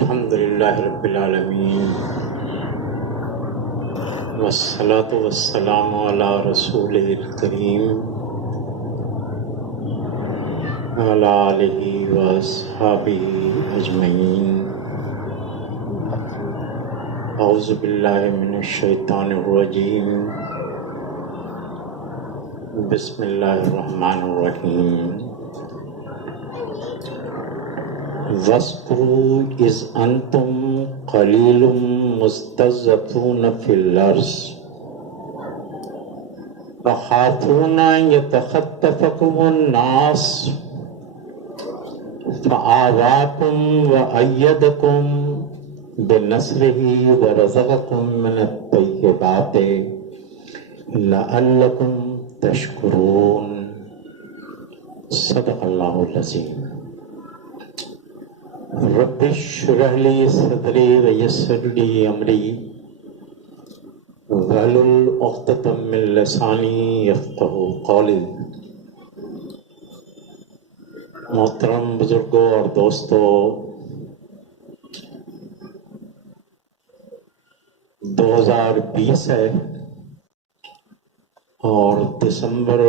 الحمد للہ رب العالمین والصلاة والسلام علی رسولہ الکریم وعلی آلہ واصحابہ اجمعین۔ اعوذ باللہ من الشیطان الرجیم، بسم اللہ الرحمن الرحیم۔ وَاذْكُرُوا إِذْ أَنْتُمْ قَلِيلٌ مُسْتَضْعَفُونَ فِي الْأَرْضِ تَخَافُونَ أَنْ يَتَخَطَّفَكُمُ النَّاسُ فَآوَاكُمْ وَأَيَّدَكُمْ بِنَصْرِهِ وَرَزَقَكُمْ مِنَ الطَّيِّبَاتِ لَعَلَّكُمْ تَشْكُرُونَ۔ صدق اللہ العظیم۔ رب اشرح لی صدری ویسر لی امری واحلل عقدۃ من لسانی یفقہوا قولی۔ محترم بزرگوں اور دوستو، 2020 ہے اور دسمبر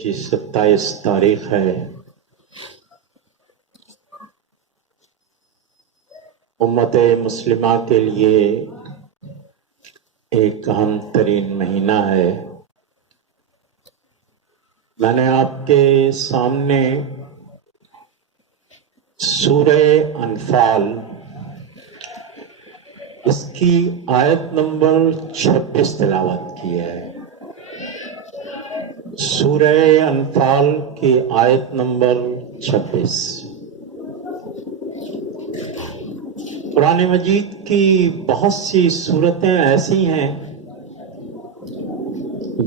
کی 27 تاریخ ہے۔ امت مسلمہ کے لیے ایک اہم ترین مہینہ ہے۔ میں نے آپ کے سامنے سورہ انفال اس کی آیت نمبر 26 تلاوت کی ہے۔ سورہ انفال کی آیت نمبر 26۔ قرآن مجید کی بہت سی صورتیں ایسی ہیں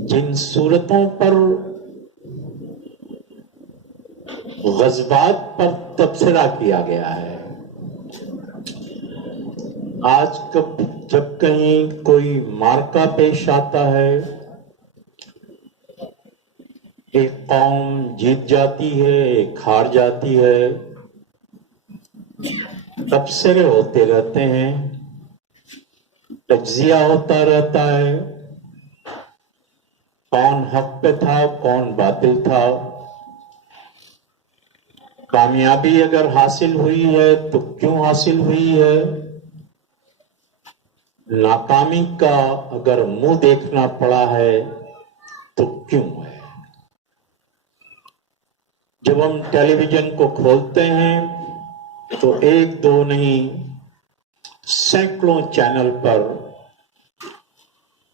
جن صورتوں پر غزوات پر تبصرہ کیا گیا ہے۔ آج جب کہیں کوئی مارکا پیش آتا ہے، ایک قوم جیت جاتی ہے، ایک ہار جاتی ہے، تبصرے ہوتے رہتے ہیں، تجزیہ ہوتا رہتا ہے، کون حق پہ تھا کون باطل تھا، کامیابی اگر حاصل ہوئی ہے تو کیوں حاصل ہوئی ہے، ناکامی کا اگر منہ دیکھنا پڑا ہے تو کیوں ہے۔ جب ہم ٹیلی ویژن کو کھولتے ہیں تو ایک دو نہیں، سینکڑوں چینل پر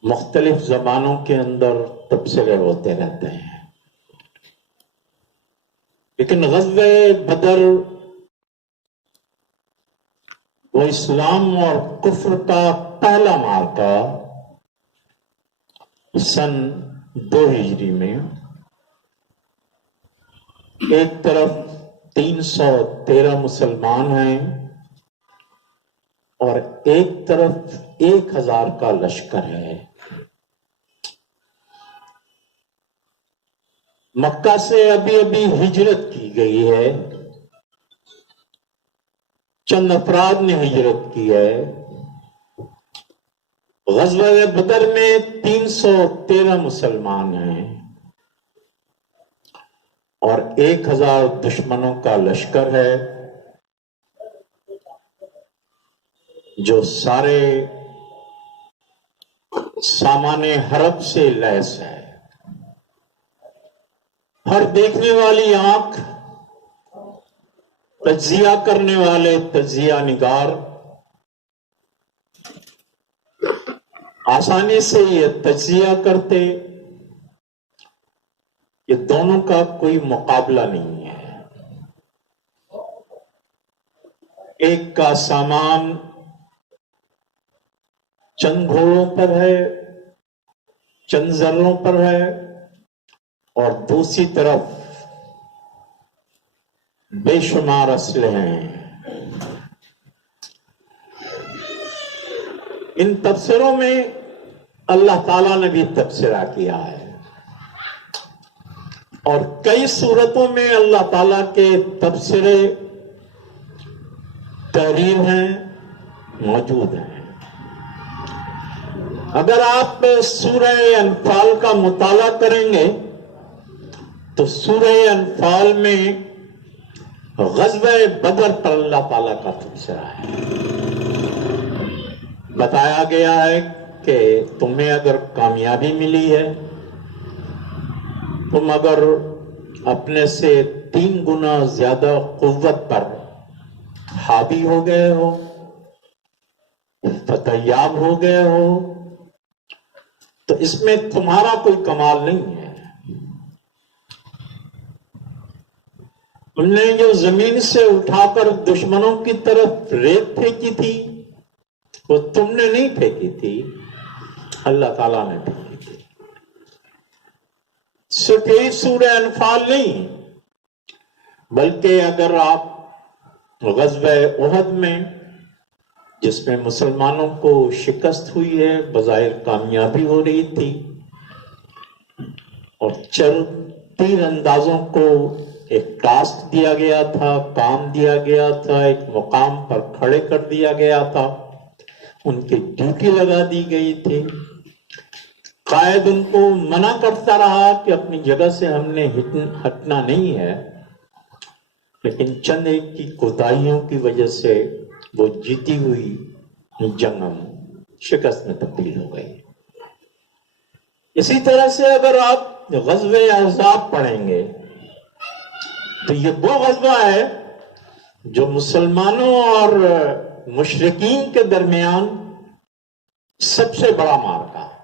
مختلف زبانوں کے اندر تبصرے ہوتے رہتے ہیں۔ لیکن غزوہ بدر وہ اسلام اور کفر کا پہلا معرکہ سن 2 ہجری میں، ایک طرف 313 مسلمان ہیں اور ایک طرف 1000 کا لشکر ہے۔ مکہ سے ابھی ہجرت کی گئی ہے، چند افراد نے ہجرت کی ہے۔ غزوہ بدر میں 313 مسلمان ہیں اور 1000 دشمنوں کا لشکر ہے جو سارے سامان حرب سے لیس ہے۔ ہر دیکھنے والی آنکھ، تجزیہ کرنے والے تجزیہ نگار آسانی سے یہ تجزیہ کرتے کہ دونوں کا کوئی مقابلہ نہیں ہے۔ ایک کا سامان چند گھوڑوں پر ہے، چند ذروں پر ہے، اور دوسری طرف بے شمار اسلحے ہیں۔ ان تبصروں میں اللہ تعالیٰ نے بھی تبصرہ کیا ہے، اور کئی صورتوں میں اللہ تعالیٰ کے تبصرے تحریر ہیں، موجود ہیں۔ اگر آپ سورہ انفال کا مطالعہ کریں گے تو سورہ انفال میں غزوہ بدر پر اللہ تعالیٰ کا تبصرہ ہے۔ بتایا گیا ہے کہ تمہیں اگر کامیابی ملی ہے، تم اگر اپنے سے 3 گنا زیادہ قوت پر حاوی ہو گئے ہو، فتح یاب ہو گئے ہو، تو اس میں تمہارا کوئی کمال نہیں ہے۔ تم نے جو زمین سے اٹھا کر دشمنوں کی طرف ریت پھینکی تھی، وہ تم نے نہیں پھینکی تھی، اللہ تعالیٰ نے پھینکی تھی۔ صرف یہی سورہ انفال نہیں، بلکہ اگر آپ غزوہ احد میں، جس میں مسلمانوں کو شکست ہوئی ہے، بظاہر کامیابی ہو رہی تھی، اور تیر اندازوں کو ایک ٹاسک دیا گیا تھا، کام دیا گیا تھا، ایک مقام پر کھڑے کر دیا گیا تھا، ان کی ڈیوٹی لگا دی گئی تھی، قائد ان کو منع کرتا رہا کہ اپنی جگہ سے ہم نے ہٹنا نہیں ہے، لیکن چند ایک کی کوتاہیوں کی وجہ سے وہ جیتی ہوئی جنگ شکست میں تبدیل ہو گئی۔ اسی طرح سے اگر آپ غزوہ احزاب پڑھیں گے تو یہ وہ غزوہ ہے جو مسلمانوں اور مشرکین کے درمیان سب سے بڑا معرکہ ہے۔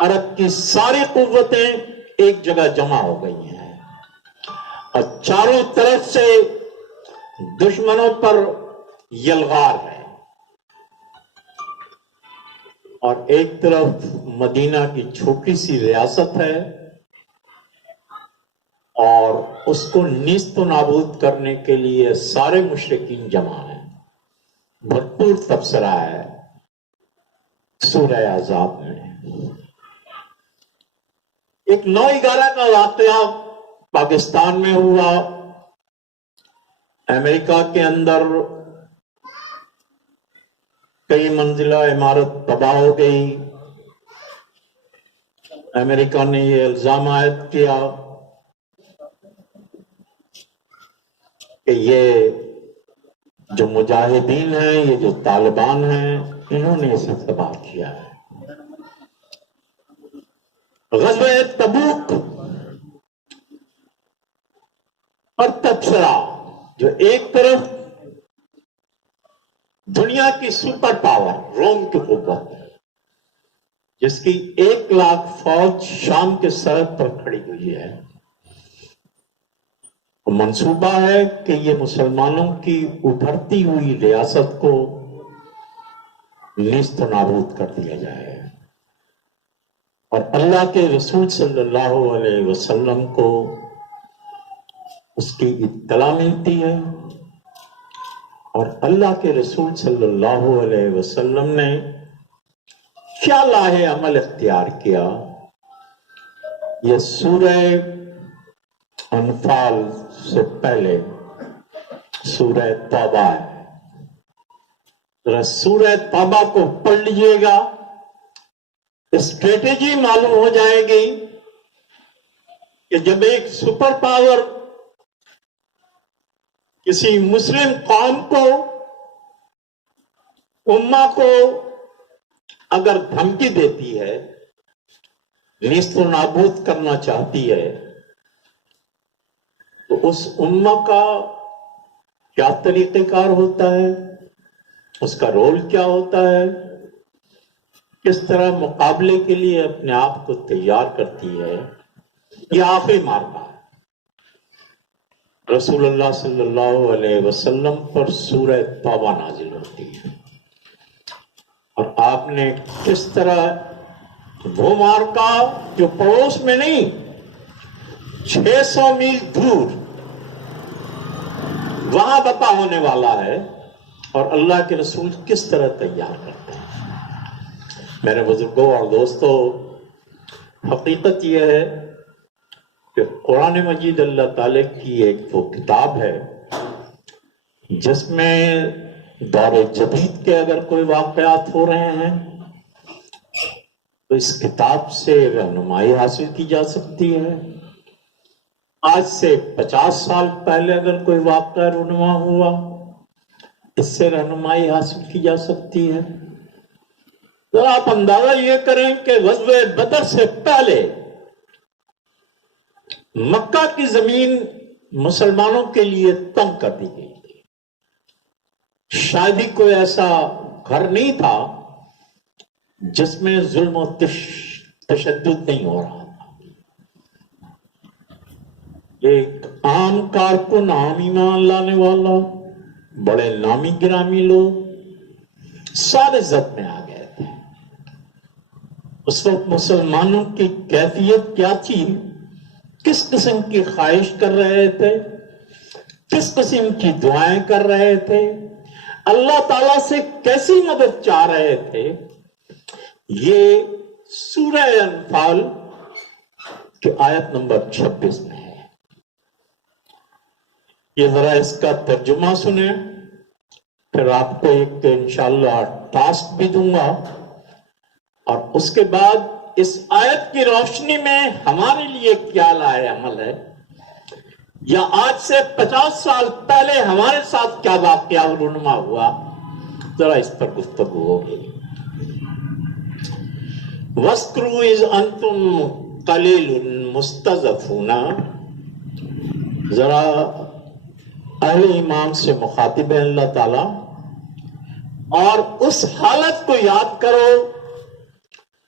عرب کی ساری قوتیں ایک جگہ جمع ہو گئی ہیں اور چاروں طرف سے دشمنوں پر یلغار ہے، اور ایک طرف مدینہ کی چھوٹی سی ریاست ہے اور اس کو نیست و نابود کرنے کے لیے سارے مشرکین جمع ہیں۔ بھرپور تبصرہ ہے سورہ احزاب میں۔ ایک 9/11 کا واقعہ پاکستان میں ہوا، امریکہ کے اندر کئی منزلہ عمارت تباہ ہو گئی۔ امریکہ نے یہ الزام عائد کیا کہ یہ جو مجاہدین ہیں، یہ جو طالبان ہیں، انہوں نے اسے تباہ کیا ہے۔ غزوہ تبوک اور تبصرہ، جو ایک طرف دنیا کی سپر پاور روم کی قوت ہے، جس کی 1 لاکھ فوج شام کے سرحد پر کھڑی ہوئی ہے، منصوبہ ہے کہ یہ مسلمانوں کی ابھرتی ہوئی ریاست کو نیست و نابود کر دیا جائے، اور اللہ کے رسول صلی اللہ علیہ وسلم کو اس کی اطلاع ملتی ہے، اور اللہ کے رسول صلی اللہ علیہ وسلم نے کیا لاہ عمل اختیار کیا؟ یہ سورہ انفال سے پہلے سورہ توبہ ہے۔ ذرا سورہ توبہ کو پڑھ لیجئے گا، اسٹریٹجی معلوم ہو جائے گی کہ جب ایک سپر پاور کسی مسلم قوم کو، امہ کو اگر دھمکی دیتی ہے، نیست و نابود کرنا چاہتی ہے، تو اس امہ کا کیا طریقہ کار ہوتا ہے، اس کا رول کیا ہوتا ہے، کس طرح مقابلے کے لیے اپنے آپ کو تیار کرتی ہے۔ یہ آخری معرکہ ہے۔ رسول اللہ صلی اللہ علیہ وسلم پر سورہ توبہ نازل ہوتی ہے، اور آپ نے کس طرح وہ معرکہ جو پڑوس میں نہیں، 600 میل دور وہاں بپا ہونے والا ہے، اور اللہ کے رسول کس طرح تیار کرتے ہیں۔ میرے بزرگوں اور دوستوں، حقیقت یہ ہے کہ قرآن مجید اللہ تعالیٰ کی ایک وہ کتاب ہے جس میں دور جدید کے اگر کوئی واقعات ہو رہے ہیں تو اس کتاب سے رہنمائی حاصل کی جا سکتی ہے. آج سے 50 سال پہلے اگر کوئی واقعہ رونما ہوا اس سے رہنمائی حاصل کی جا سکتی ہے. تو آپ اندازہ یہ کریں کہ غزوہ بدر سے پہلے مکہ کی زمین مسلمانوں کے لیے تنگ کر دی گئی تھی. شاید ہی کوئی ایسا گھر نہیں تھا جس میں ظلم و تشدد نہیں ہو رہا تھا. ایک عام کارکن، عام ایمان لانے والا، بڑے نامی گرامی لوگ سارے زد میں آ گئے تھے. اس وقت مسلمانوں کی کیفیت کیا تھی، کس قسم کی خواہش کر رہے تھے، کس قسم کی دعائیں کر رہے تھے، اللہ تعالیٰ سے کیسی مدد چاہ رہے تھے، یہ سورہ انفال کی آیت نمبر 26 میں ہے. یہ ذرا اس کا ترجمہ سنیں، پھر آپ کو ایک انشاءاللہ ٹاسک بھی دوں گا، اور اس کے بعد اس آیت کی روشنی میں ہمارے لیے کیا لائے عمل ہے، یا آج سے 50 سال پہلے ہمارے ساتھ کیا واقعہ رونما ہوا، ذرا اس پر گفتگو ہوگی. وَاذْكُرُوا إِذْ أَنْتُمْ قَلِيلٌ مُسْتَضْعَفُونَ. ذرا اہل ایمان سے مخاطب ہے اللہ تعالیٰ، اور اس حالت کو یاد کرو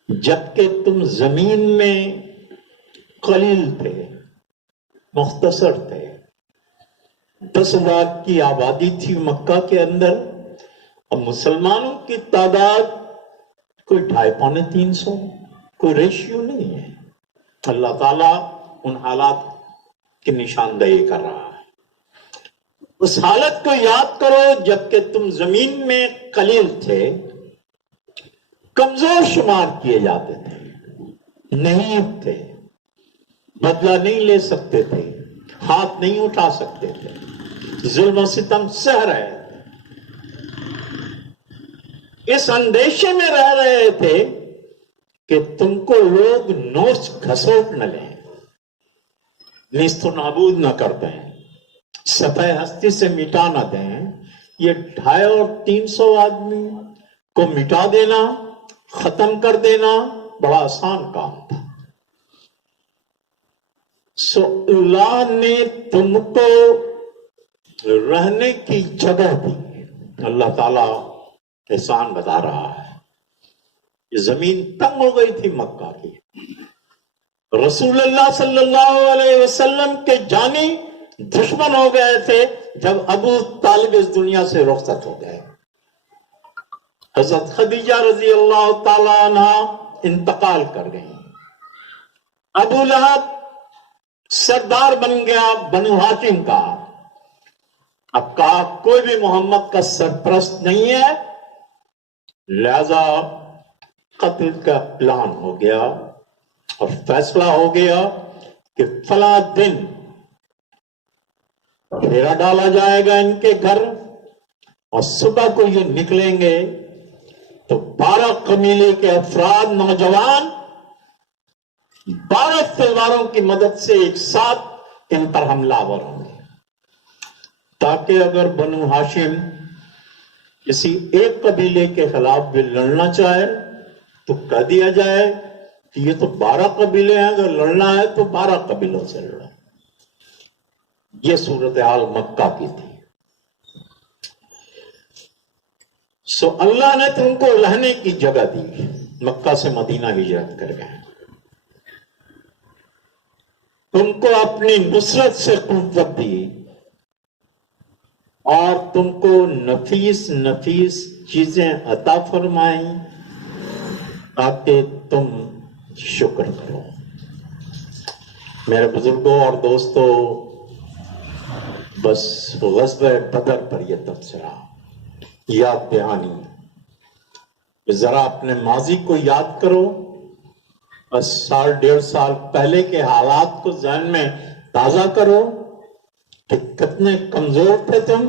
جبکہ تم زمین میں قلیل تھے، مختصر تھے. 10,000 کی آبادی تھی مکہ کے اندر، اب مسلمانوں کی تعداد کوئی 250-300، کوئی ریشیو نہیں ہے. اللہ تعالیٰ ان حالات کی نشاندہی کر رہا ہے. اس حالت کو یاد کرو جبکہ تم زمین میں قلیل تھے، کمزور شمار کیے جاتے تھے، نہیں تھے، بدلہ نہیں لے سکتے تھے، ہاتھ نہیں اٹھا سکتے تھے، ظلم و ستم سہ رہے تھے. اس اندیشے میں رہ رہے تھے کہ تم کو لوگ نوچ گھسوٹ نہ لیں، نیست و نابود نہ کر دیں، سطح ہستی سے مٹا نہ دیں. یہ 250 اور 300 آدمی کو مٹا دینا، ختم کر دینا بڑا آسان کام تھا. سو اللہ نے تم کو رہنے کی جگہ دی. اللہ تعالیٰ احسان بتا رہا ہے. یہ زمین تنگ ہو گئی تھی مکہ کی. رسول اللہ صلی اللہ علیہ وسلم کے جانی دشمن ہو گئے تھے جب ابو طالب اس دنیا سے رخصت ہو گئے. حضرت خدیجہ رضی اللہ تعالی عنہ انتقال کر گئی. ابو لہب سردار بن گیا بنو ہاشم کا. اب کہا کوئی بھی محمد کا سرپرست نہیں ہے، لہذا قتل کا پلان ہو گیا اور فیصلہ ہو گیا کہ فلاں دن ڈیرا ڈالا جائے گا ان کے گھر، اور صبح کو یہ نکلیں گے تو 12 قبیلے کے افراد، نوجوان 12 تلواروں کی مدد سے ایک ساتھ ان پر حملہ آور ہوں گے، تاکہ اگر بنو ہاشم کسی ایک قبیلے کے خلاف بھی لڑنا چاہے تو کہہ دیا جائے کہ یہ تو 12 قبیلے ہیں، اگر لڑنا ہے تو 12 قبیلوں سے لڑیں. یہ صورتحال مکہ کی تھی. سو اللہ نے تم کو رہنے کی جگہ دی. مکہ سے مدینہ ہجرت کر گئے. تم کو اپنی نصرت سے قوت دی اور تم کو نفیس نفیس چیزیں عطا فرمائیں تاکہ تم شکر کرو. میرے بزرگوں اور دوستوں، بس غزوہ بدر پر یہ تبصرہ، یاد دہانی. ذرا اپنے ماضی کو یاد کرو، بس 1.5 سال پہلے کے حالات کو ذہن میں تازہ کرو کہ کتنے کمزور تھے تم،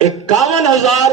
51,000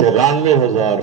93,000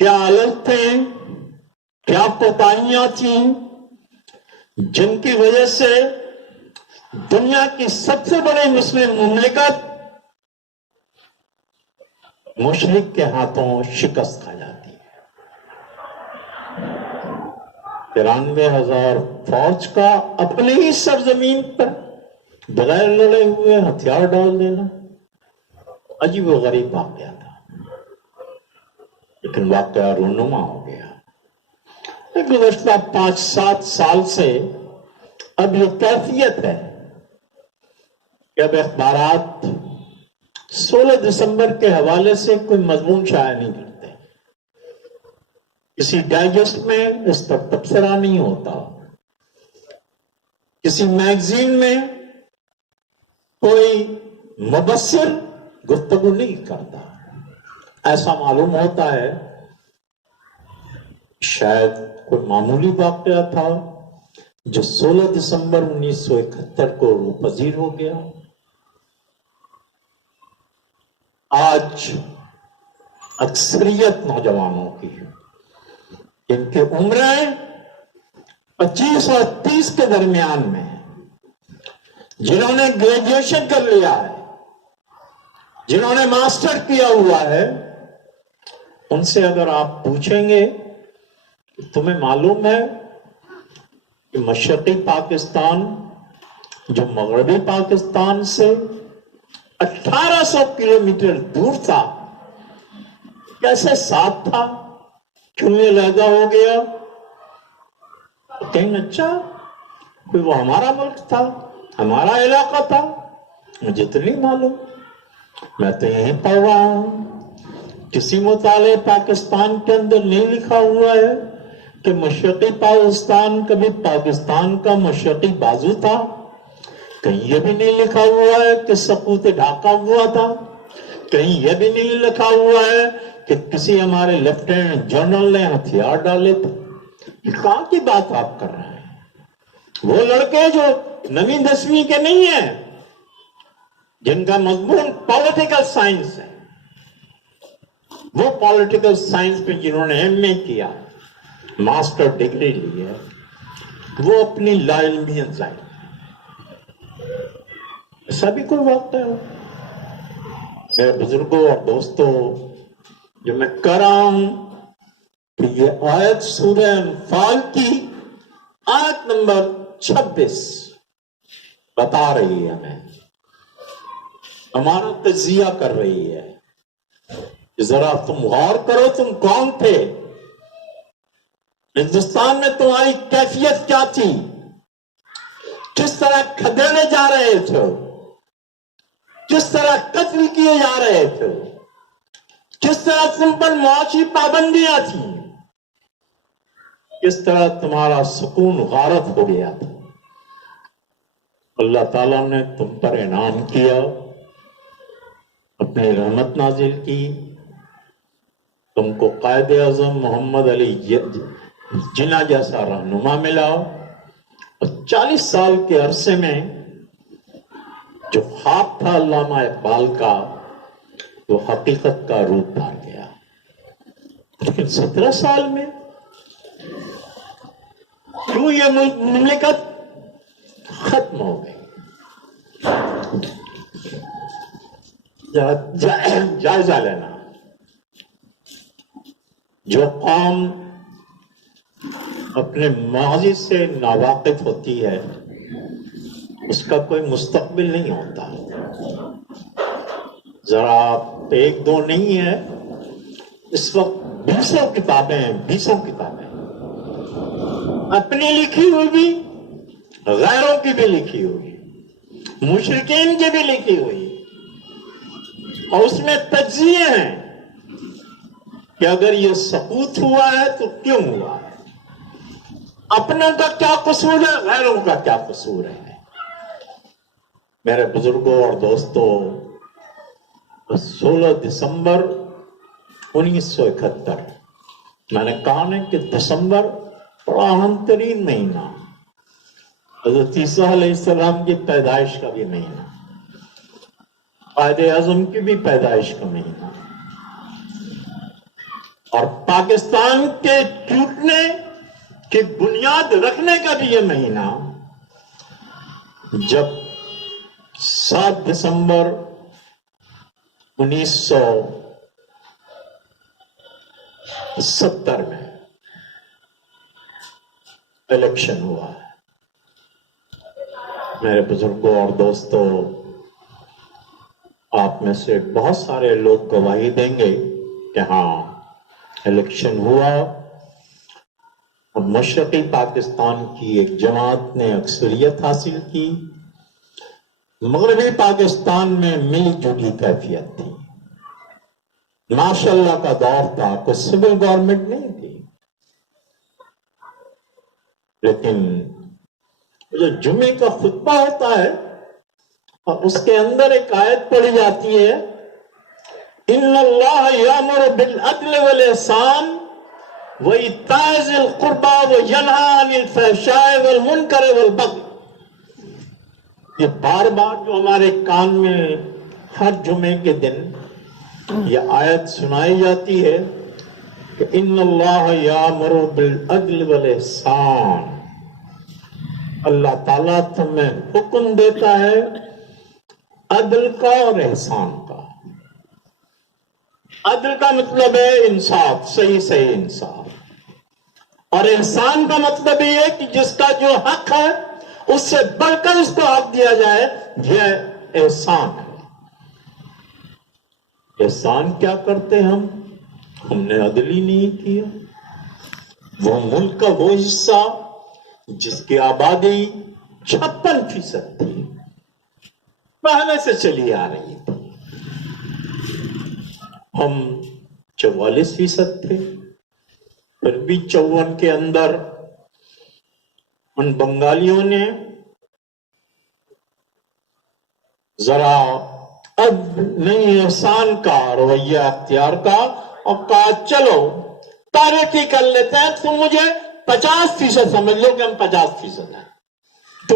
کیا غلط تھے، کیا کوتاہیاں تھیں جن کی وجہ سے دنیا کی سب سے بڑی مسلم مملکت مشرک کے ہاتھوں شکست کھا جاتی ہے۔ 93,000 فوج کا اپنے ہی سرزمین پر بغیر لڑے ہوئے ہتھیار ڈال دینا عجیب و غریب واقعہ تھا، لیکن واقعہ رونما ہو گیا۔ گزشتہ 5-7 سال سے اب یہ کیفیت ہے کہ اب اخبارات 16 دسمبر کے حوالے سے کوئی مضمون شائع نہیں کرتے، کسی ڈائجسٹ میں اس پر تبصرہ نہیں ہوتا، کسی میگزین میں کوئی مبصر گفتگو نہیں کرتا۔ ایسا معلوم ہوتا ہے شاید کوئی معمولی واقعہ تھا جو 16 دسمبر 1971 کو روح پذیر ہو گیا۔ آج اکثریت نوجوانوں کی ان کی عمریں 25 اور 30 کے درمیان میں، جنہوں نے گریجویشن کر لیا ہے، جنہوں نے ماسٹر کیا ہوا ہے، ان سے اگر آپ پوچھیں گے تمہیں معلوم ہے کہ مشرقی پاکستان جو مغربی پاکستان سے 1800 کلومیٹر دور تھا کیسے ساتھ تھا، کیوں یہ علیحدہ ہو گیا؟ کہیں اچھا کوئی وہ ہمارا ملک تھا، ہمارا علاقہ تھا، مجھے تو نہیں معلوم، میں تو یہیں پڑھ رہا ہوں، کسی مطالعے پاکستان کے اندر نہیں لکھا ہوا ہے کہ مشرقی پاکستان کبھی پاکستان کا مشرقی بازو تھا، کہیں یہ بھی نہیں لکھا ہوا ہے کہ سقوط ڈھاکہ ہوا تھا، کہیں یہ بھی نہیں لکھا ہوا ہے کہ کسی ہمارے لیفٹیننٹ جنرل نے ہتھیار ڈالے تھے۔ یہ کہاں کی بات آپ کر رہے ہیں؟ وہ لڑکے جو 9ویں 10ویں کے نہیں ہیں، جن کا مضمون پولیٹیکل سائنس ہے، وہ پولیٹیکل سائنس پہ جنہوں نے ایم اے کیا، ماسٹر ڈگری لی ہے، وہ اپنی لا علمیت ظاہر ہے۔ ایسا بھی کوئی واقعہ ہو؟ میرے بزرگوں اور دوستوں، جو میں کر رہا ہوں کہ یہ آیت سورہ انفال کی آیت نمبر 26 بتا رہی ہے، ہمیں ہمارا تجزیہ کر رہی ہے کہ ذرا تم غور کرو تم کون تھے، ہندوستان میں تمہاری کیفیت کیا تھی، کس طرح کھدیڑے جا رہے تھے، کس طرح قتل کیے جا رہے تھے، کس طرح تم پر معاشی پابندیاں تھیں، کس طرح تمہارا سکون غارت ہو گیا تھا۔ اللہ تعالیٰ نے تم پر انعام کیا، اپنی رحمت نازل کی، تم کو قائد اعظم محمد علی جناح جیسا رہنما ملا، اور 40 سال کے عرصے میں جو خواب تھا علامہ اقبال کا وہ حقیقت کا روپ دھار گیا۔ لیکن 17 سال میں کیوں یہ مملکت ختم ہو گئی؟ جائزہ لینا۔ جو قوم اپنے ماضی سے ناواقف ہوتی ہے اس کا کوئی مستقبل نہیں ہوتا۔ ذرا آپ 1-2 نہیں ہے، اس وقت 20 کتابیں ہیں، 20 کتابیں اپنی لکھی ہوئی بھی، غیروں کی بھی لکھی ہوئی، مشرکین کی بھی لکھی ہوئی، اور اس میں تجزیے ہیں کہ اگر یہ سقوط ہوا ہے تو کیوں ہوا ہے، اپنوں کا کیا قصور ہے، غیروں کا کیا قصور ہے۔ میرے بزرگوں اور دوستوں، 16 دسمبر 1971، میں نے کہا نا کہ دسمبر بڑا اہم ترین مہینہ، حضرت عیسیٰ علیہ السلام کی پیدائش کا بھی مہینہ، قائد اعظم کی بھی پیدائش کا مہینہ۔ اور پاکستان کے ٹوٹنے کی بنیاد رکھنے کا بھی یہ مہینہ جب 7 دسمبر 1970 میں الیکشن ہوا ہے. میرے بزرگوں اور دوستوں، آپ میں سے بہت سارے لوگ گواہی دیں گے کہ ہاں الیکشن ہوا اور مشرقی پاکستان کی ایک جماعت نے اکثریت حاصل کی. مغربی پاکستان میں ملی جلی کیفیت تھی. ماشاءاللہ کا دور تھا، کوئی سول گورنمنٹ نہیں تھی، لیکن جو جمعے کا خطبہ ہوتا ہے اور اس کے اندر ایک آیت پڑھی جاتی ہے، ان اللہ یامر بالعدل والاحسان وایتاء ذی القربى وینہی عن الفحشاء والمنکر والبغی. یہ بار بار جو ہمارے کان میں ہر جمعے کے دن یہ آیت سنائی جاتی ہے کہ ان اللہ یامر بالعدل والاحسان، اللہ تعالیٰ تمہیں حکم دیتا ہے عدل کا اور احسان کا. عدل کا مطلب ہے انصاف، صحیح صحیح انصاف، اور احسان کا مطلب یہ ہے کہ جس کا جو حق ہے اس سے بڑھ کر اس کو حق دیا جائے، یہ احسان ہے. احسان کیا کرتے ہم نے عدل ہی نہیں کیا. وہ ملک کا وہ حصہ جس کی آبادی 56% تھی، پہلے سے چلی آ رہی تھی، ہم 44% تھے. پھر بھی 54 کے اندر ان بنگالیوں نے ذرا اب نئی احسان کا رویہ اختیار کا اور کہا چلو تاریخی کر لیتے ہیں، تم مجھے 50% سمجھ لو کہ ہم 50% ہیں.